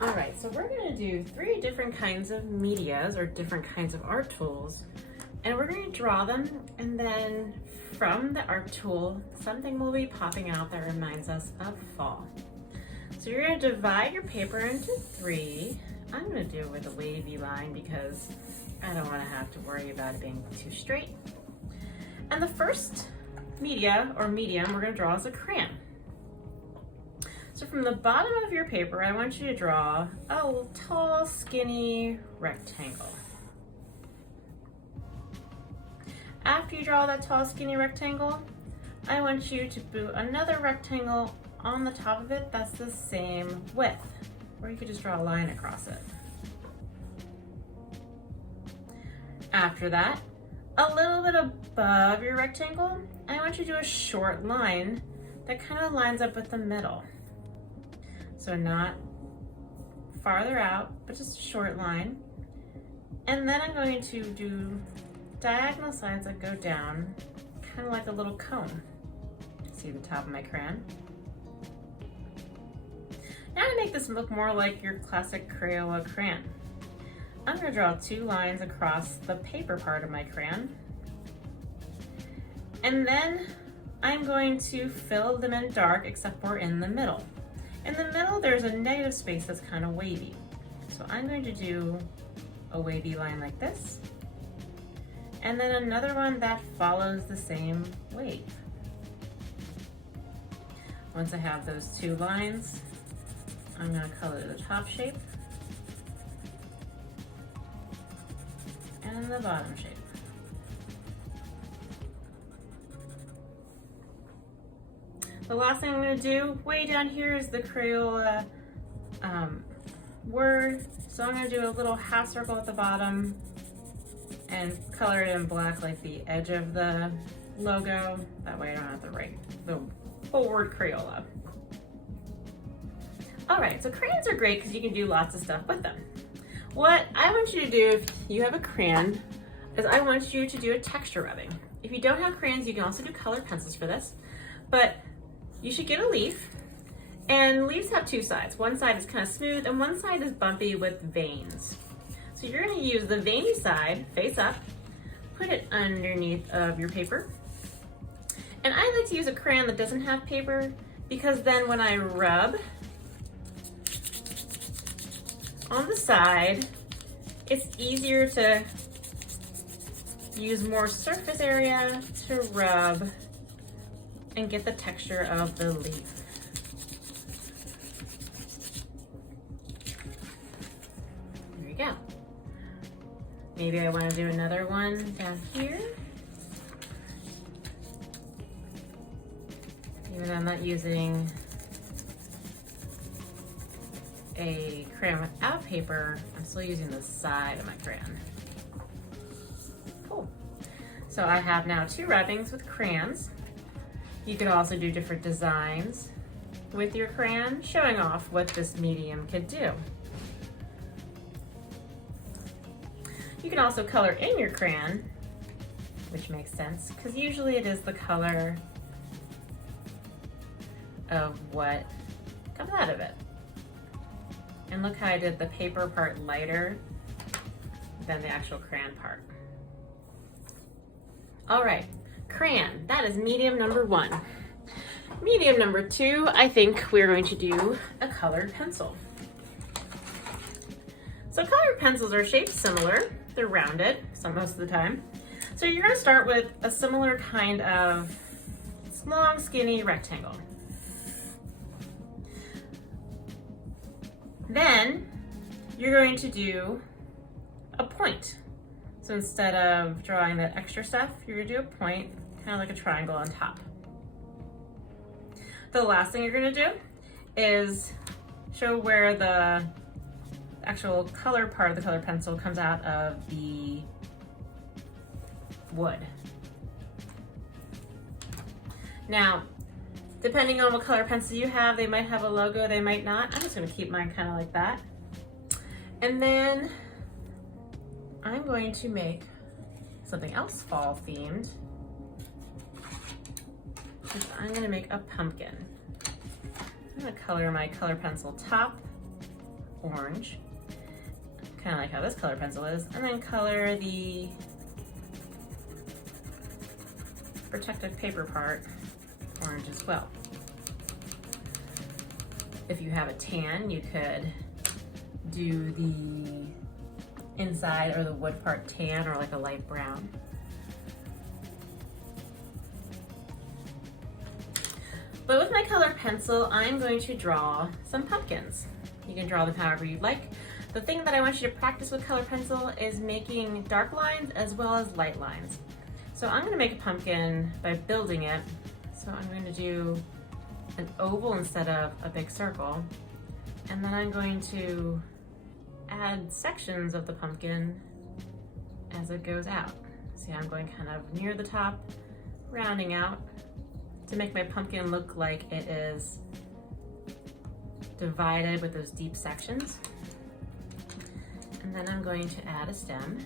All right, so we're gonna do 3 different kinds of medias or different kinds of art tools, and we're gonna draw them, and then from the art tool, something will be popping out that reminds us of fall. So you're gonna divide your paper into 3. I'm gonna do it with a wavy line because I don't wanna have to worry about it being too straight. And the first media or medium we're gonna draw is a crayon. So from the bottom of your paper, I want you to draw a tall, skinny rectangle. After you draw that tall, skinny rectangle, I want you to put another rectangle on the top of it that's the same width, or you could just draw a line across it. After that, a little bit above your rectangle, I want you to do a short line that kind of lines up with the middle. So not farther out, but just a short line. And then I'm going to do diagonal sides that go down, kind of like a little cone. See the top of my crayon? Now to make this look more like your classic Crayon crayon, I'm going to draw 2 lines across the paper part of my crayon. And then I'm going to fill them in dark except for in the middle. In the middle, there's a negative space that's kind of wavy. So I'm going to do a wavy line like this, and then another one that follows the same wave. Once I have those 2 lines, I'm going to color the top shape and the bottom shape. The last thing I'm going to do way down here is the Crayola word. So I'm going to do a little half circle at the bottom and color it in black like the edge of the logo. That way I don't have to write the whole word Crayola. All right, so crayons are great because you can do lots of stuff with them. What I want you to do if you have a crayon is I want you to do a texture rubbing. If you don't have crayons, you can also do colored pencils for this, but you should get a leaf, and leaves have 2 sides. One side is kind of smooth and one side is bumpy with veins. So you're going to use the veiny side face up, put it underneath of your paper. And I like to use a crayon that doesn't have paper because then when I rub on the side, it's easier to use more surface area to rub and get the texture of the leaf. There you go. Maybe I want to do another one down here. Even though I'm not using a crayon without paper, I'm still using the side of my crayon. Cool. So I have now 2 rubbings with crayons. You could also do different designs with your crayon, showing off what this medium could do. You can also color in your crayon, which makes sense, because usually it is the color of what comes out of it. And look how I did the paper part lighter than the actual crayon part. All right. Crayon, that is medium number 1. Medium number 2, I think we're going to do a colored pencil. So colored pencils are shaped similar. They're rounded, most of the time. So you're going to start with a similar kind of long, skinny rectangle. Then you're going to do a point. So instead of drawing that extra stuff, you're gonna do a point, kind of like a triangle on top. The last thing you're gonna do is show where the actual color part of the colored pencil comes out of the wood. Now, depending on what color pencil you have, they might have a logo, they might not. I'm just gonna keep mine kind of like that. And then I'm going to make something else fall themed. I'm going to make a pumpkin. I'm going to color my color pencil top orange, kind of like how this color pencil is, and then color the protective paper part orange as well. If you have a tan, you could do the inside or the wood part tan or like a light brown. But with my colored pencil, I'm going to draw some pumpkins. You can draw them however you'd like. The thing that I want you to practice with colored pencil is making dark lines as well as light lines. So I'm gonna make a pumpkin by building it. So I'm going to do an oval instead of a big circle. And then I'm going to add sections of the pumpkin as it goes out. See, I'm going kind of near the top, rounding out to make my pumpkin look like it is divided with those deep sections. And then I'm going to add a stem.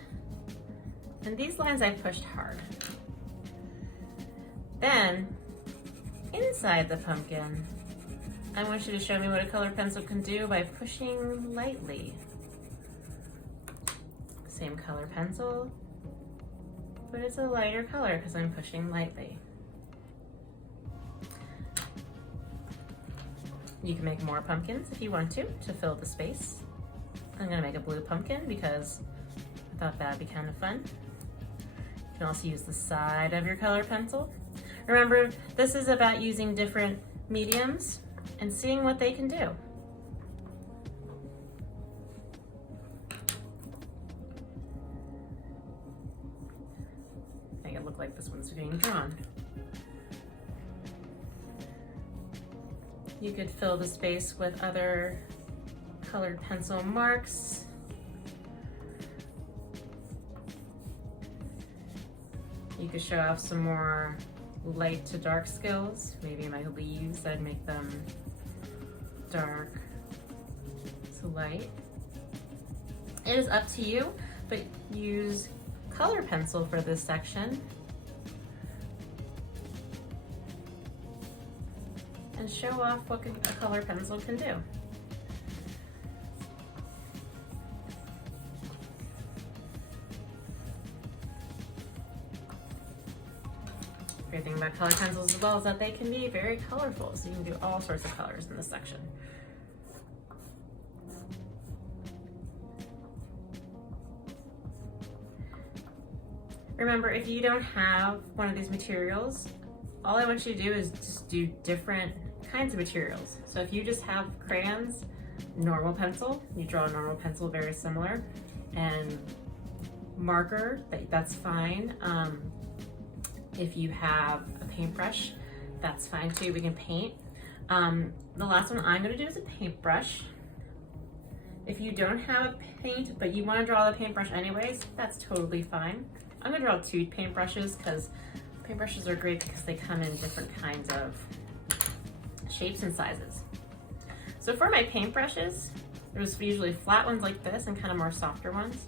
And these lines I pushed hard. Then, inside the pumpkin, I want you to show me what a colored pencil can do by pushing lightly. Same color pencil, but it's a lighter color because I'm pushing lightly. You can make more pumpkins if you want to fill the space. I'm gonna make a blue pumpkin because I thought that'd be kind of fun. You can also use the side of your colored pencil. Remember, this is about using different mediums and seeing what they can do. Make it look like this one's being drawn. You could fill the space with other colored pencil marks. You could show off some more light to dark skills. Maybe my leaves, I'd make them dark to light. It is up to you, but use color pencil for this section. And show off what a color pencil can do. Great thing about color pencils as well is that they can be very colorful, so you can do all sorts of colors in this section. Remember, if you don't have one of these materials, all I want you to do is just do different kinds of materials. So if you just have crayons, normal pencil, you draw a normal pencil very similar, and marker, that's fine. If you have a paintbrush, that's fine too, we can paint. The last one I'm gonna do is a paintbrush. If you don't have a paint, but you wanna draw the paintbrush anyways, that's totally fine. I'm gonna draw 2 paintbrushes because paintbrushes are great because they come in different kinds of shapes and sizes. So for my paintbrushes, there's usually flat ones like this and kind of more softer ones.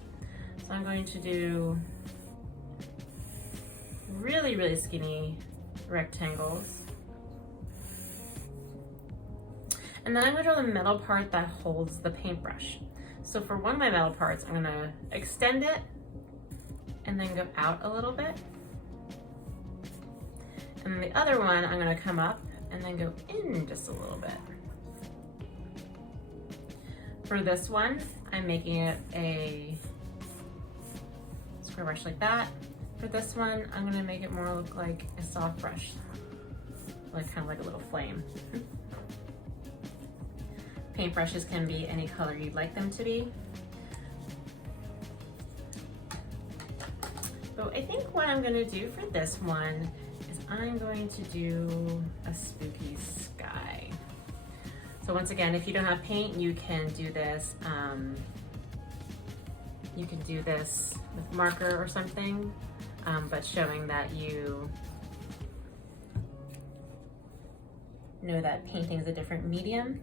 So I'm going to do really, really skinny rectangles. And then I'm gonna draw the metal part that holds the paintbrush. So for one of my metal parts, I'm gonna extend it and then go out a little bit. And the other one, I'm gonna come up and then go in just a little bit. For this one, I'm making it a square brush like that. For this one, I'm gonna make it more look like a soft brush, like kind of like a little flame. Paintbrushes can be any color you'd like them to be. But I think what I'm gonna do for this one is I'm going to do a spooky sky. So once again, if you don't have paint, you can do this. You can do this with marker or something, but showing that you know that painting is a different medium.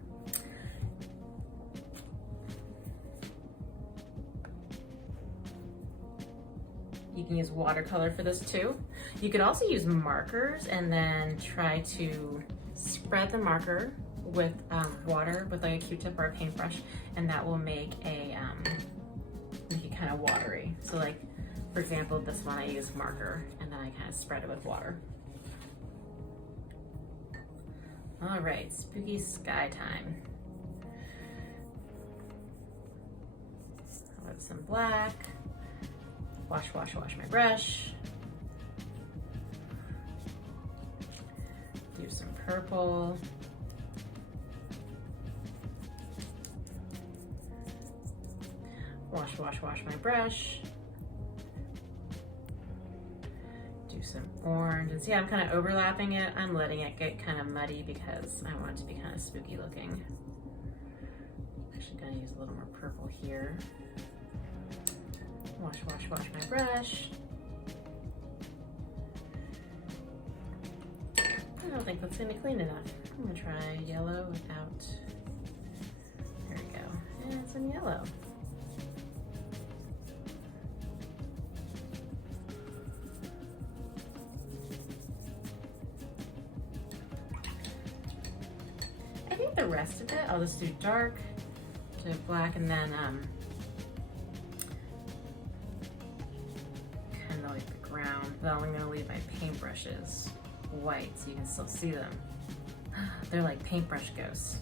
You can use watercolor for this too. You could also use markers and then try to spread the marker with water with like a Q-tip or a paintbrush, and that will make it kind of watery. So like, for example, this one I use marker, and then I kind of spread it with water. All right, spooky sky time. I'll have some black. Wash my brush. Do some purple. Wash my brush. Do some orange. And see, I'm kind of overlapping it. I'm letting it get kind of muddy because I want it to be kind of spooky looking. Actually gonna use a little more purple here. Wash my brush. I don't think that's gonna be clean enough. I'm gonna try yellow without, there we go, and some yellow. I think the rest of it, I'll just do dark to black, and then kind of like the ground. Then I'm gonna leave my paintbrushes white so you can still see them. They're like paintbrush ghosts.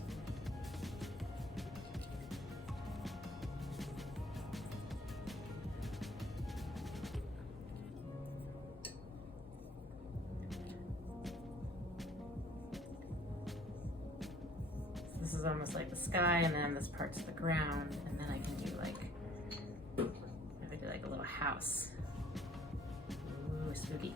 This is almost like the sky, and then this part's the ground, and then I can do like, maybe do like a little house. Ooh, spooky.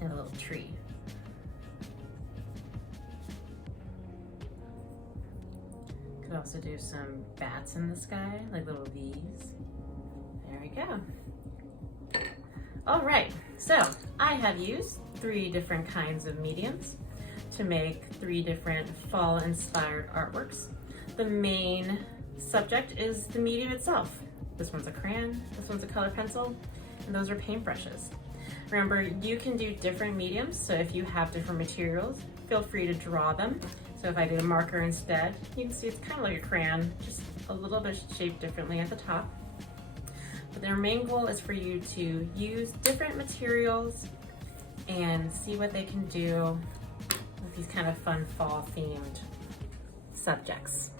And a little tree. Could also do some bats in the sky, like little V's. There we go. All right, so I have used 3 different kinds of mediums to make 3 different fall-inspired artworks. The main subject is the medium itself. This one's a crayon, this one's a color pencil, and those are paintbrushes. Remember, you can do different mediums, so if you have different materials, feel free to draw them. So if I did a marker instead, you can see it's kind of like a crayon, just a little bit shaped differently at the top. But their main goal is for you to use different materials and see what they can do with these kind of fun fall-themed subjects.